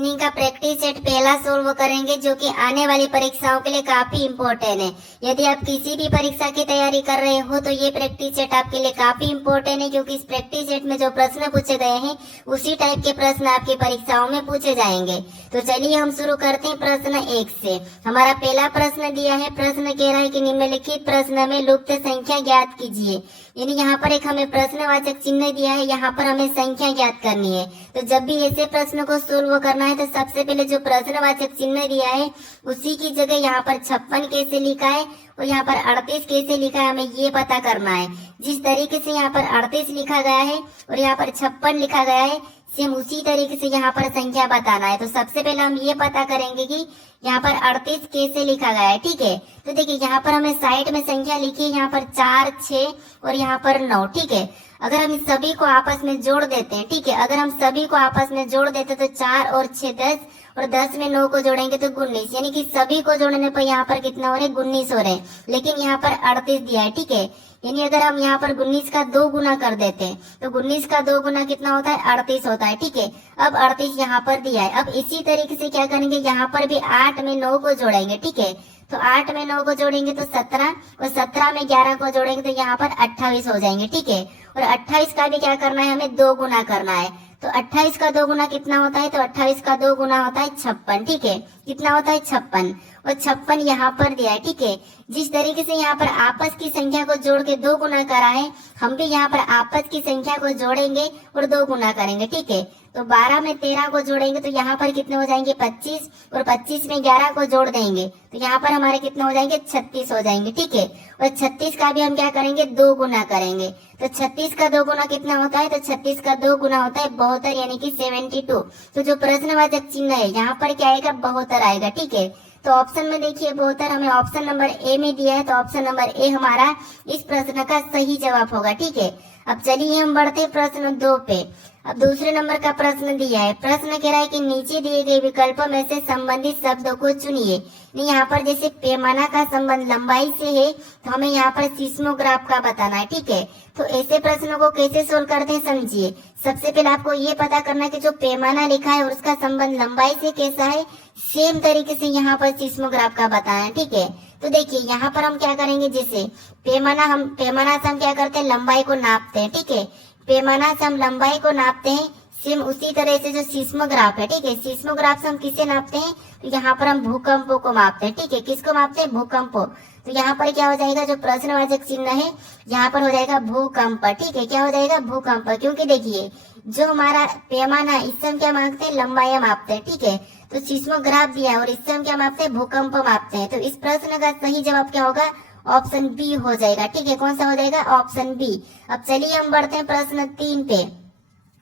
Reasoning का practice set पहला solve करेंगे, जो कि आने वाली परीक्षाओं के लिए काफी इम्पोर्टेंट है। यदि आप किसी भी परीक्षा की तैयारी कर रहे हो तो ये प्रैक्टिस सेट आपके लिए काफी इम्पोर्टेंट है, क्योंकि इस प्रैक्टिस सेट में जो प्रश्न पूछे गए हैं उसी टाइप के प्रश्न आपकी परीक्षाओं में पूछे जाएंगे। तो चलिए हम शुरू करते हैं प्रश्न 1 से। हमारा पहला प्रश्न दिया है, प्रश्न कह रहा है कि निम्नलिखित प्रश्न में लुप्त संख्या ज्ञात कीजिए। यानी यहाँ पर एक हमें प्रश्नवाचक चिन्ह दिया है, यहाँ पर हमें संख्या ज्ञात करनी है। तो जब भी ऐसे प्रश्न को सोल्व करना है तो सबसे पहले जो प्रश्नवाचक चिन्ह दिया है उसी की जगह यहाँ पर 56 कैसे लिखा है और यहाँ पर 38 कैसे लिखा है, हमें ये पता करना है। जिस तरीके से यहाँ पर 38 लिखा गया है और यहाँ पर 56 लिखा गया है, सेम उसी तरीके से यहाँ पर संख्या बताना है। तो सबसे पहले हम ये पता करेंगे कि यहाँ पर 38 कैसे लिखा गया है। ठीक है, तो देखिए यहाँ पर हमें साइड में संख्या लिखी है, यहाँ पर 4, 6 और यहाँ पर 9। ठीक है, अगर हम इस सभी को आपस में जोड़ देते हैं, ठीक है, अगर हम सभी को आपस में जोड़ देते तो 4 और 6 10 और 10 में 9 को जोड़ेंगे तो 19, यानी कि सभी को जोड़ने पर यहाँ पर कितना हो रहा है, 19 हो रहे हैं। लेकिन यहाँ पर 38 दिया है। ठीक है, यानी अगर हम यहाँ पर 19 का 2 गुना कर देते हैं तो 19 का 2 गुना कितना होता है, 38 होता है। ठीक है, अब 38 यहाँ पर दिया है। अब इसी तरीके से क्या करेंगे, यहाँ पर भी 8 में 9 को जोड़ेंगे। ठीक है, तो 8 में 9 को जोड़ेंगे तो 17 और 17 में 11 को जोड़ेंगे तो यहाँ पर 28 हो जाएंगे। ठीक है, और 28 का भी क्या करना है, हमें 2 गुना करना है। तो 28 का 2 गुना कितना होता है, तो 28 का 2 गुना होता है 56। ठीक है, कितना होता है, 56 और 56 यहाँ पर दिया है। ठीक है, जिस तरीके से यहाँ पर आपस की संख्या को जोड़ के 2 गुना करा है, हम भी यहाँ पर आपस की संख्या को जोड़ेंगे और 2 गुना करेंगे। ठीक है, तो 12 में 13 को जोड़ेंगे तो यहाँ पर कितने हो जाएंगे, 25 और 25 में 11 को जोड़ देंगे तो यहाँ पर हमारे कितने हो जाएंगे, 36 हो जाएंगे। ठीक है, और 36 का भी हम क्या करेंगे, 2 गुना करेंगे। तो 36 का 2 गुना कितना होता है, तो 36 का 2 गुना होता है 72, यानी कि 72। तो जो प्रश्नवाचक चिन्ह है यहाँ पर क्या आएगा, 72 आएगा। ठीक है, तो ऑप्शन में देखिए 72 हमें ऑप्शन नंबर ए में दिया है, तो ऑप्शन नंबर ए हमारा इस प्रश्न का सही जवाब होगा। ठीक है, अब चलिए हम बढ़ते हैं प्रश्न 2 पे। अब दूसरे नंबर का प्रश्न दिया है, प्रश्न कह रहा है कि नीचे दिए गए विकल्पों में से संबंधित शब्दों को चुनिए। यहाँ पर जैसे पैमाना का संबंध लंबाई से है तो हमें यहाँ पर सिस्मोग्राफ का बताना है। ठीक है, तो ऐसे प्रश्नों को कैसे सोल्व करते हैं समझिए। सबसे पहले आपको ये पता करना है कि जो पैमाना लिखा है और उसका संबंध लंबाई से कैसा है, सेम तरीके से यहाँ पर सिस्मोग्राफ का बताना है। ठीक है, तो देखिए यहाँ पर हम क्या करेंगे, जैसे पैमाना से हम क्या करते हैं, लंबाई को नापते हैं। ठीक है, पैमाना से हम लंबाई को नापते हैं, सेम उसी तरह से जो सिस्मोग्राफ है, ठीक है, सिस्मोग्राफ से हम किसे नापते हैं, तो यहाँ पर हम भूकंपों को मापते हैं। ठीक है, किसको मापते हैं, भूकंपों। तो यहाँ पर क्या हो जाएगा, जो प्रश्नवाचक चिन्ह है यहाँ पर हो जाएगा भूकंप। ठीक है, क्या हो जाएगा, भूकंप, क्योंकि देखिए जो हमारा पैमाना, इससे हम क्या मापते हैं, लंबाई मापते हैं। ठीक है, तो सिस्मोग्राफ दिया है और इससे हम क्या मापते हैं, भूकंप मापते हैं। तो इस प्रश्न का सही जवाब क्या होगा, ऑप्शन बी हो जाएगा। ठीक है, कौन सा हो जाएगा, ऑप्शन बी। अब चलिए हम बढ़ते हैं प्रश्न 3 पे।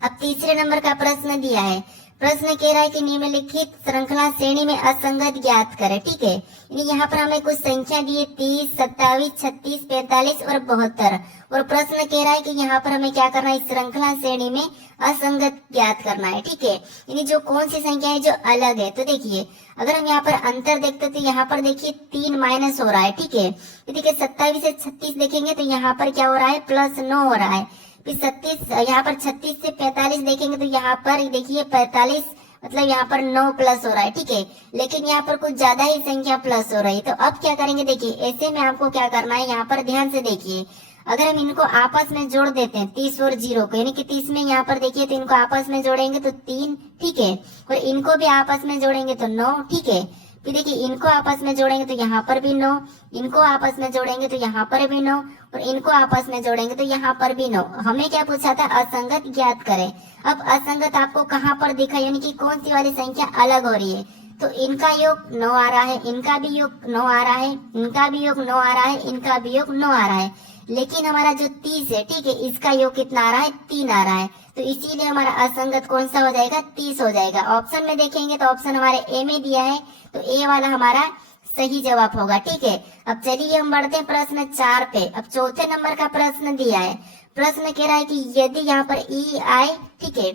अब तीसरे नंबर का प्रश्न दिया है, प्रश्न कह रहा है कि निम्नलिखित श्रृंखला श्रेणी में असंगत ज्ञात करें। ठीक है, यहाँ पर हमें कुछ संख्या दी है 30, 27, 36, 45 और 72 और प्रश्न कह रहा है कि यहाँ पर हमें क्या करना है, इस श्रृंखला श्रेणी में असंगत ज्ञात करना है। ठीक है, यानी जो कौन सी संख्या है जो अलग है। तो देखिए अगर हम यहाँ पर अंतर देखते तो यहाँ पर देखिए 3 माइनस हो रहा है। ठीक है, देखिए 27 से 36 देखेंगे तो यहाँ पर क्या हो रहा है, +9 हो रहा है। फिर 36, यहाँ पर 36 से 45 देखेंगे तो यहाँ पर देखिए 45, मतलब यहाँ पर 9 प्लस हो रहा है। ठीक है, लेकिन यहाँ पर कुछ ज्यादा ही संख्या प्लस हो रही है। तो अब क्या करेंगे, देखिए ऐसे में आपको क्या करना है, यहाँ पर ध्यान से देखिए, अगर हम इनको आपस में जोड़ देते हैं 30 और 0 को, यानी कि 30 में यहाँ पर देखिए तो इनको आपस में जोड़ेंगे तो 3। ठीक है, और इनको भी आपस में जोड़ेंगे तो 9। ठीक है, फिर देखिए इनको आपस में जोड़ेंगे तो यहाँ पर भी 9, इनको आपस में जोड़ेंगे तो यहाँ पर भी 9 और इनको आपस में जोड़ेंगे तो यहाँ पर भी 9। हमें क्या पूछा था, असंगत ज्ञात करें। अब असंगत आपको कहाँ पर दिखा, यानी कि कौन सी वाली संख्या अलग हो रही है। तो इनका योग 9 आ रहा है, इनका भी योग 9 आ रहा है, इनका भी योग 9 आ रहा है, इनका भी योग 9 आ रहा है। लेकिन हमारा जो 30 है, ठीक है, इसका योग कितना आ रहा है, 3 आ रहा है। तो इसीलिए हमारा असंगत कौन सा हो जाएगा, 30 हो जाएगा। ऑप्शन में देखेंगे तो ऑप्शन हमारे ए में दिया है, तो ए वाला हमारा सही जवाब होगा। ठीक है, अब चलिए हम बढ़ते हैं प्रश्न 4 पे। अब चौथे नंबर का प्रश्न दिया है, प्रश्न कह रहा है कि यदि यहाँ पर EI, ठीक है,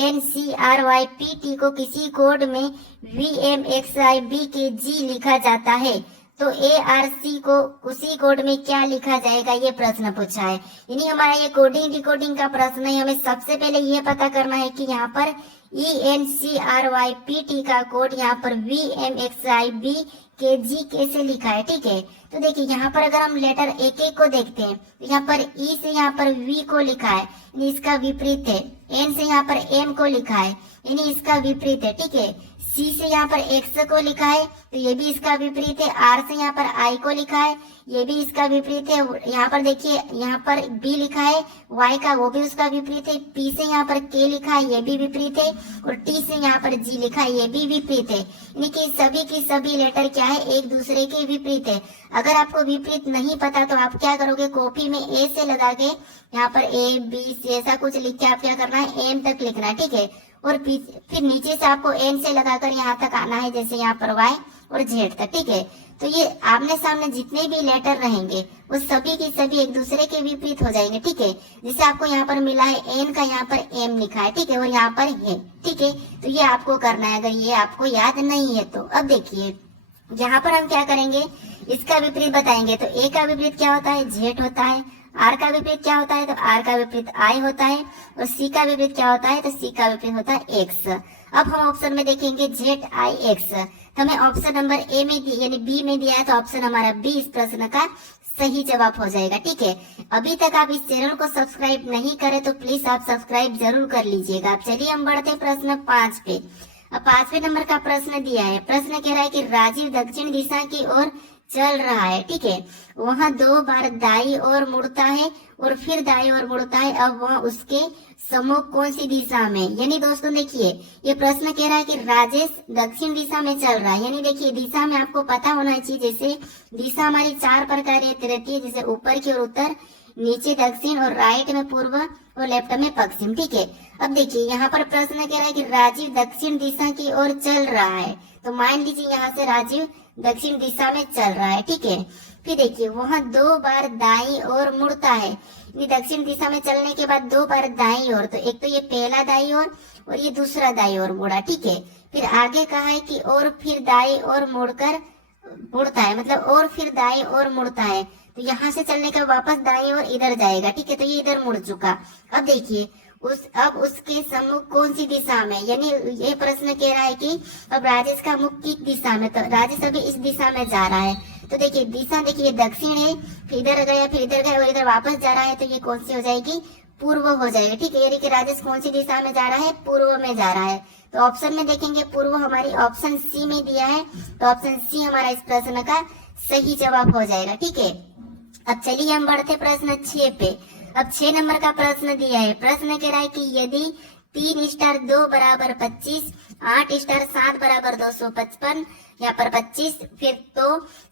ENCRYPT को किसी कोड में VMXIBKG लिखा जाता है तो ARC को उसी कोड में क्या लिखा जाएगा, ये प्रश्न पूछा है। यानी हमारा ये कोडिंग डिकोडिंग का प्रश्न है। हमें सबसे पहले ये पता करना है कि यहाँ पर ENCRYPT का कोड यहाँ पर VMXIB KG कैसे लिखा है, ठीक है। तो देखिए यहाँ पर अगर हम लेटर एक एक को देखते हैं तो यहाँ पर E से यहाँ पर V को लिखा है, यानी इसका विपरीत है। N से यहाँ पर M को लिखा है, यानी इसका विपरीत है, ठीक है। C से यहाँ पर X को लिखा है तो ये भी इसका विपरीत है। R से यहाँ पर I को लिखा है, ये भी इसका विपरीत है। यहाँ पर देखिए यहाँ पर B लिखा है Y का, वो भी उसका विपरीत है। P से यहाँ पर K लिखा है, ये भी विपरीत है। और T से यहाँ पर G लिखा है, ये भी विपरीत है। यानी कि सभी की सभी लेटर क्या है, एक दूसरे के विपरीत है। अगर आपको विपरीत नहीं पता तो आप क्या करोगे, कॉपी में A से लगा के यहाँ पर ABC ऐसा कुछ लिख के आप क्या करना है, M तक लिखना है, ठीक है। और फिर नीचे से आपको N से लगाकर यहाँ तक आना है, जैसे यहाँ पर Y और Z तक, ठीक है। तो ये आमने सामने जितने भी लेटर रहेंगे वो सभी के सभी एक दूसरे के विपरीत हो जाएंगे, ठीक है। जैसे आपको यहाँ पर मिला है N का, यहाँ पर M लिखा है, ठीक है, और यहाँ पर है, ठीक है। तो ये आपको करना है, अगर ये आपको याद नहीं है तो। अब देखिए यहाँ पर हम क्या करेंगे, इसका विपरीत बताएंगे। तो A का विपरीत क्या होता है, Z होता है। R का विपरीत क्या होता है, तो R का विपरीत I होता है। और C का विपरीत क्या होता है, तो C का विपरीत होता है X। अब हम ऑप्शन में देखेंगे ZIX, तो हमें ऑप्शन नंबर A में यानी B में दिया है, तो ऑप्शन हमारा B इस प्रश्न का सही जवाब हो जाएगा, ठीक है। अभी तक आप इस चैनल को सब्सक्राइब नहीं करे तो प्लीज आप सब्सक्राइब जरूर कर लीजिएगा। अब चलिए हम बढ़ते हैं प्रश्न 5 पे। अब 5वें नंबर का प्रश्न दिया है। प्रश्न कह रहा है कि राजीव दक्षिण दिशा की ओर चल रहा है, ठीक है। वहां 2 बार दाई ओर मुड़ता है और फिर दाई ओर मुड़ता है। अब वहां उसके सम्मुख कौन सी दिशा में, यानी दोस्तों देखिए ये प्रश्न कह रहा है कि राजेश दक्षिण दिशा में चल रहा है। यानी देखिए दिशा में आपको पता होना चाहिए, जैसे दिशा हमारी 4 प्रकार रहती है, जैसे ऊपर की ओर उत्तर, नीचे दक्षिण और राइट में पूर्व और लेफ्ट में पश्चिम, ठीक है। अब देखिए यहाँ पर प्रश्न कह रहा है कि राजीव दक्षिण दिशा की ओर चल रहा है। तो मान लीजिए यहाँ से राजीव दक्षिण दिशा में चल रहा है, ठीक है। फिर देखिए वहां 2 बार दाई ओर मुड़ता है, यानी दक्षिण दिशा में चलने के बाद 2 बार दाई ओर, तो एक तो ये पहला दाई ओर और ये दूसरा दाई ओर मुड़ा, ठीक है। फिर आगे कहा है कि और फिर दाई ओर मुड़कर मुड़ता है, मतलब और फिर दाई ओर मुड़ता है। तो यहाँ से चलने का वापस दाई ओर इधर जाएगा, ठीक है। तो ये इधर मुड़ चुका। अब देखिए अब उसके सम्मुख कौन सी दिशा में, यानी ये प्रश्न कह रहा है कि अब राजेश का मुख किस दिशा में, तो राजेश अभी इस दिशा में जा रहा है। तो देखिए दिशा देखिए दक्षिण है, फिर इधर गया, फिर इधर गया और इधर वापस जा रहा है। तो ये कौन सी हो जाएगी, पूर्व हो जाएगी, ठीक है। यानी कि राजेश कौन सी दिशा में जा रहा है, पूर्व में जा रहा है। तो ऑप्शन में देखेंगे पूर्व हमारी ऑप्शन सी में दिया है, तो ऑप्शन सी हमारा इस प्रश्न का सही जवाब हो जाएगा, ठीक है। अब चलिए हम बढ़ते प्रश्न 6 पे। अब 6 नंबर का प्रश्न दिया है। प्रश्न कह रहा है कि यदि 3 स्टार 2 बराबर 25, 8 स्टार 7 बराबर 255, यहाँ पर 25, फिर तो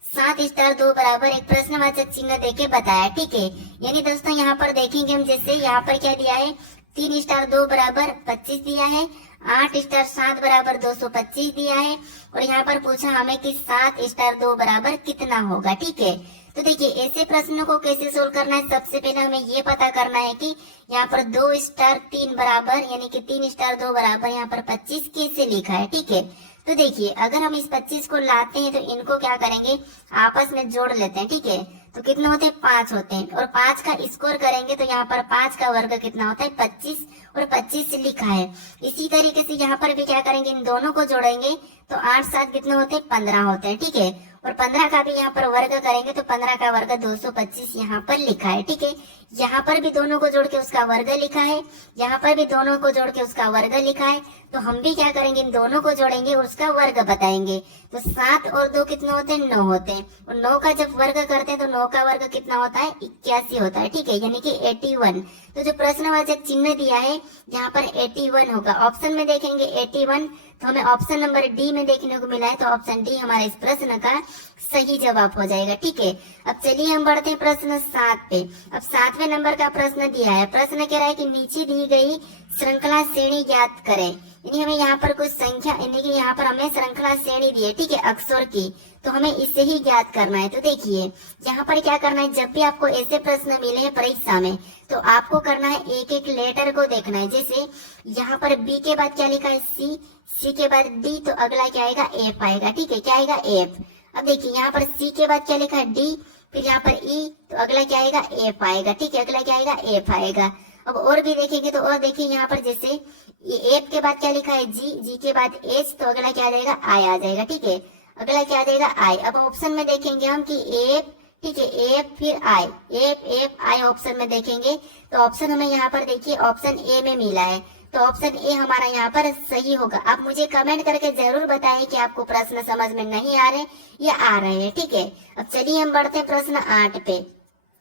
7 स्टार 2 बराबर एक प्रश्नवाचक चिन्ह देके बताया, ठीक है। यानी दोस्तों यहाँ पर देखेंगे हम, जैसे यहाँ पर क्या दिया है, 3 स्टार 2 बराबर 25 दिया है, 8 स्टार 7 बराबर 225 दिया है, और यहाँ पर पूछा हमें कि 7 स्टार 2 बराबर कितना होगा, ठीक है। तो देखिए ऐसे प्रश्नों को कैसे सोल्व करना है, सबसे पहले हमें ये पता करना है कि यहाँ पर 2 स्टार 3 बराबर, यानी कि 3 स्टार 2 बराबर यहाँ पर 25 कैसे लिखा है, ठीक है। तो देखिए अगर हम इस 25 को लाते हैं तो इनको क्या करेंगे, आपस में जोड़ लेते हैं, ठीक है। तो कितने होते हैं, 5 होते हैं, और 5 का स्कोर करेंगे तो यहाँ पर 5 का वर्ग कितना होता है, 25, और 25 लिखा है। इसी तरीके से यहाँ पर भी क्या करेंगे, इन दोनों को जोड़ेंगे तो 8 7 कितने होते हैं, 15 होते हैं, ठीक है। और 15 का भी यहाँ पर वर्ग करेंगे तो 15 का वर्ग 225 यहाँ पर लिखा है, ठीक है। यहाँ पर भी दोनों को जोड़ के उसका वर्ग लिखा है, यहाँ पर भी दोनों को जोड़ के उसका वर्ग लिखा है। तो हम भी क्या करेंगे, इन दोनों को जोड़ेंगे और उसका वर्ग बताएंगे। तो 7 और 2 कितने होते हैं, 9 होते हैं, और 9 का जब वर्ग करते हैं तो 9 का वर्ग कितना होता है, 81 होता है, ठीक है, यानी कि 81। तो जो प्रश्नवाचक चिन्ह दिया है यहाँ पर 81 होगा। ऑप्शन में देखेंगे 81, तो हमें ऑप्शन नंबर डी में देखने को मिला है, तो ऑप्शन डी हमारा इस प्रश्न का सही जवाब हो जाएगा, ठीक है। अब चलिए हम बढ़ते हैं प्रश्न 7 पे। अब 7वें नंबर का प्रश्न दिया है। प्रश्न कह रहा है कि नीचे दी गई श्रृंखला श्रेणी ज्ञात करें, यानी हमें यहाँ पर कुछ संख्या, यानी कि यहाँ पर हमें श्रृंखला श्रेणी दी है, ठीक है, अक्षर की, तो हमें इसे ही ज्ञात करना है। तो देखिए यहाँ पर क्या करना है, जब भी आपको ऐसे प्रश्न मिले हैं परीक्षा में तो आपको करना है एक एक लेटर को देखना है। जैसे यहाँ पर बी के बाद क्या लिखा है, सी, सी के बाद डी, तो अगला क्या आएगा, एफ आएगा, ठीक है, क्या आएगा, एफ। अब देखिए यहाँ पर सी के बाद क्या लिखा है, डी, फिर यहाँ पर ई, तो अगला क्या आएगा, एफ आएगा, ठीक है, अगला क्या आएगा, एफ आएगा। अब और भी देखेंगे तो और देखिए यहाँ पर जैसे ये एप के बाद क्या लिखा है जी, जी के बाद एच, तो अगला क्या आ जाएगा आई आ जाएगा। ठीक है, अगला क्या आ जाएगा आई। अब ऑप्शन में देखेंगे हम कि एप, ठीक है, एप फिर आई, एप एप आई ऑप्शन में देखेंगे तो ऑप्शन हमें यहाँ पर देखिए ऑप्शन ए में मिला है, तो ऑप्शन ए हमारा यहाँ पर सही होगा। आप मुझे कमेंट करके जरूर बताएं कि आपको प्रश्न समझ में नहीं आ रहे या आ रहे हैं। ठीक है, अब चलिए हम बढ़ते हैं प्रश्न 8 पे।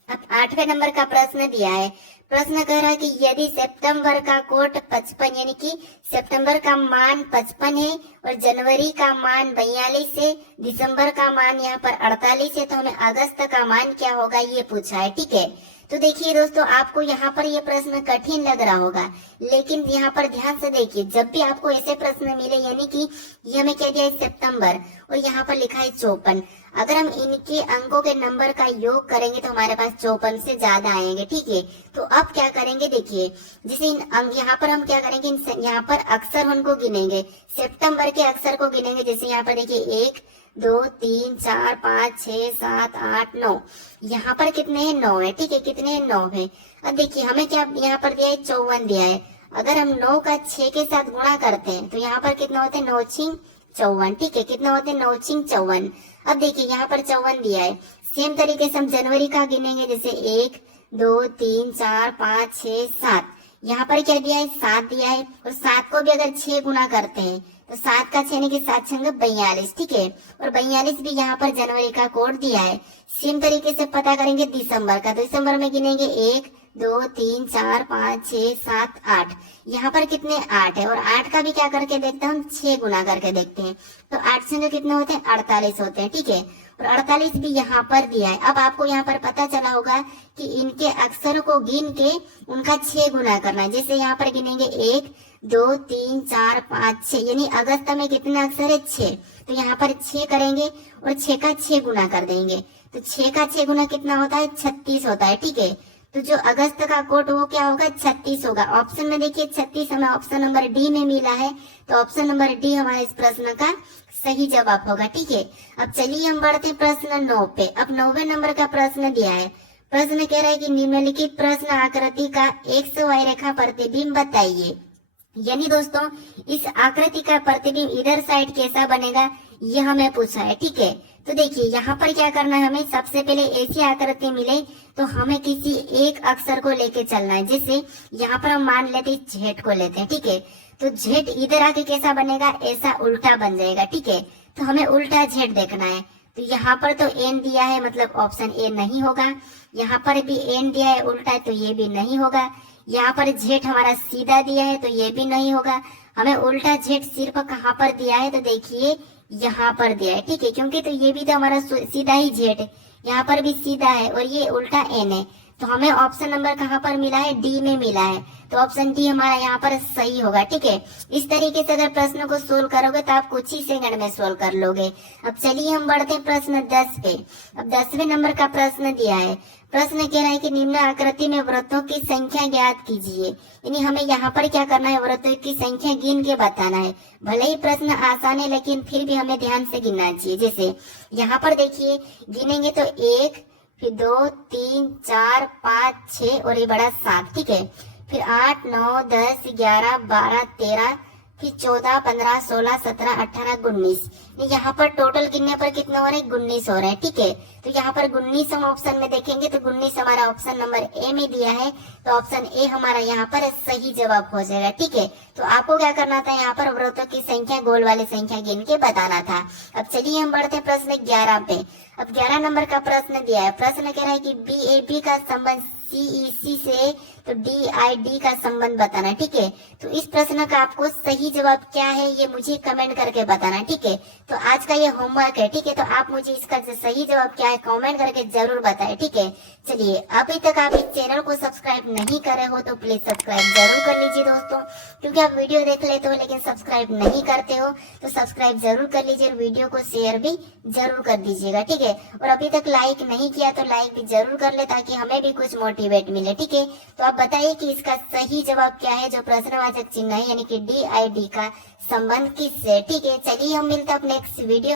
अब 8वें नंबर का प्रश्न दिया है। प्रश्न कह रहा है कि यदि सितंबर का कोट 55 यानी कि सितंबर का मान 55 है और जनवरी का मान 42 है, दिसंबर का मान यहाँ पर 48 है, तो हमें अगस्त का मान क्या होगा ये पूछा है। ठीक है, तो देखिए दोस्तों, आपको यहाँ पर ये प्रश्न कठिन लग रहा होगा, लेकिन यहाँ पर ध्यान से देखिए, जब भी आपको ऐसे प्रश्न मिले यानी कि ये हमें क्या दिया है सितंबर और यहाँ पर लिखा है 54, अगर हम इनके अंकों के नंबर का योग करेंगे तो हमारे पास 54 से ज्यादा आएंगे। ठीक है, तो अब क्या करेंगे देखिए, जैसे यहाँ पर हम क्या करेंगे, यहाँ पर अक्षर उनको गिनेंगे, सितंबर के अक्षर को गिनेंगे। जैसे यहाँ पर देखिए 1 2 3 4 5 6 7 8 9, यहाँ पर कितने हैं 9 है। ठीक है, कितने हैं 9 है। अब देखिए हमें क्या यहाँ पर दिया है 54 दिया है, अगर हम 9 का 6 के साथ गुणा करते हैं तो यहाँ पर कितना होता है 9 छिंग 54। ठीक है, कितना होते हैं 9 छिंग 54। अब देखिए यहाँ पर 54 दिया है, सेम तरीके से हम जनवरी का गिनेंगे, जैसे 1 2 3 4 5 6 7, यहाँ पर क्या दिया है 7 दिया है, और 7 को भी अगर 6 गुना करते हैं तो 7 का 6 यानी कि 7 छंग 42। ठीक है, और 42 भी यहाँ पर जनवरी का कोड दिया है। सेम तरीके से पता करेंगे दिसंबर का, तो दिसंबर में गिनेंगे 1 2 3 4 5 6 7 8, यहाँ पर कितने 8 है, और 8 का भी क्या करके देखते हैं हम 6 गुना करके देखते हैं, तो 8 से जो कितने होते हैं 48 होते हैं। ठीक है, और 48 भी यहाँ पर दिया है। अब आपको यहाँ पर पता चला होगा कि इनके अक्षरों को गिन के उनका 6 गुना करना है। जैसे यहाँ पर गिनेंगे 1 2 3 4 5 6, यानी अगस्त में कितने अक्षर है 6, तो यहाँ पर 6 करेंगे और 6 का 6 गुना कर देंगे, तो 6 का 6 गुना कितना होता है 36 होता है। ठीक है, तो जो अगस्त का कोड वो क्या होगा 36 होगा। ऑप्शन में देखिए 36 हमें ऑप्शन नंबर डी में मिला है, तो ऑप्शन नंबर डी हमारे इस प्रश्न का सही जवाब होगा। ठीक है, अब चलिए हम बढ़ते हैं प्रश्न 9 पे। अब 9वें नंबर का प्रश्न दिया है। प्रश्न कह रहा है कि निम्नलिखित प्रश्न आकृति का XY रेखा प्रतिबिंब बताइए। यानी दोस्तों इस आकृति का प्रतिबिंब इधर साइड कैसा बनेगा ये हमें पूछा है। ठीक है, तो देखिए यहाँ पर क्या करना है, हमें सबसे पहले ऐसी आकृति मिले तो हमें किसी एक अक्षर को लेके चलना है। जैसे यहाँ पर हम मान लेते हैं जेड को लेते हैं। ठीक है, तो जेड इधर आके कैसा बनेगा, ऐसा उल्टा बन जाएगा। ठीक है, तो हमें उल्टा जेड देखना है, तो यहाँ पर तो एन दिया है, मतलब ऑप्शन ए नहीं होगा। यहाँ पर भी एन दिया है उल्टा, तो ये भी नहीं होगा। यहाँ पर जेड हमारा सीधा दिया है, तो ये भी नहीं होगा। हमें उल्टा जेड सिर्फ कहाँ पर दिया है, तो देखिए यहाँ पर दिया है। ठीक है, क्योंकि तो ये भी तो हमारा सीधा ही जेड है, यहाँ पर भी सीधा है और ये उल्टा एन है, तो हमें ऑप्शन नंबर कहाँ पर मिला है, डी में मिला है, तो ऑप्शन डी हमारा यहाँ पर सही होगा। ठीक है, इस तरीके से अगर प्रश्न को सोल्व करोगे तो आप कुछ ही सेकंड में सोल्व कर लोगे। अब चलिए हम बढ़ते हैं प्रश्न 10 पे। अब 10वें नंबर का प्रश्न दिया है। प्रश्न कह रहा है कि निम्न आकृति में वृत्तों की संख्या ज्ञात कीजिए। यानी हमें यहाँ पर क्या करना है, वृत्तों की संख्या गिन के बताना है। भले ही प्रश्न आसान है लेकिन फिर भी हमें ध्यान से गिनना चाहिए। जैसे यहाँ पर देखिए गिनेंगे तो 1 फिर 2 3 4 5 6 और ये बड़ा 7। ठीक है, फिर 8 9 10 11 12 13 फिर 14 15 16 17 18 19, यहाँ पर टोटल गिनने पर कितने हो रहे हैं 19 हो रहे हैं। ठीक है, तो यहाँ पर 19 हम ऑप्शन में देखेंगे तो 19 हमारा ऑप्शन नंबर ए में दिया है, तो ऑप्शन ए हमारा यहाँ पर सही जवाब हो जाएगा। ठीक है, तो आपको क्या करना था, यहाँ पर वृत्तों की संख्या गोल वाली संख्या गिन के बताना था। अब चलिए हम बढ़ते हैं प्रश्न 11 पे। अब 11 नंबर का प्रश्न दिया है। प्रश्न कह रहा है कि BAB का संबंध CEC से तो DID का संबंध बताना। ठीक है, तो इस प्रश्न का आपको सही जवाब क्या है ये मुझे कमेंट करके बताना। ठीक है, तो आज का ये होमवर्क है। ठीक है, तो आप मुझे इसका सही जवाब क्या है कमेंट करके जरूर बताएं। ठीक है, चलिए अभी तक आप इस चैनल को सब्सक्राइब नहीं करे हो तो प्लीज सब्सक्राइब जरूर कर लीजिए दोस्तों, क्योंकि आप वीडियो देख लेते हो लेकिन सब्सक्राइब नहीं करते हो, तो सब्सक्राइब जरूर कर लीजिए, वीडियो को शेयर भी जरूर कर दीजिएगा। ठीक है, और अभी तक लाइक नहीं किया तो लाइक भी जरूर कर ले ताकि हमें भी कुछ मोटिवेट मिले। ठीक है, तो आप बताइए कि इसका सही जवाब क्या है जो प्रश्नवाचक चिन्ह है यानी कि DID का संबंध किससे। ठीक है, चलिए हम मिलते हैं नेक्स्ट वीडियो।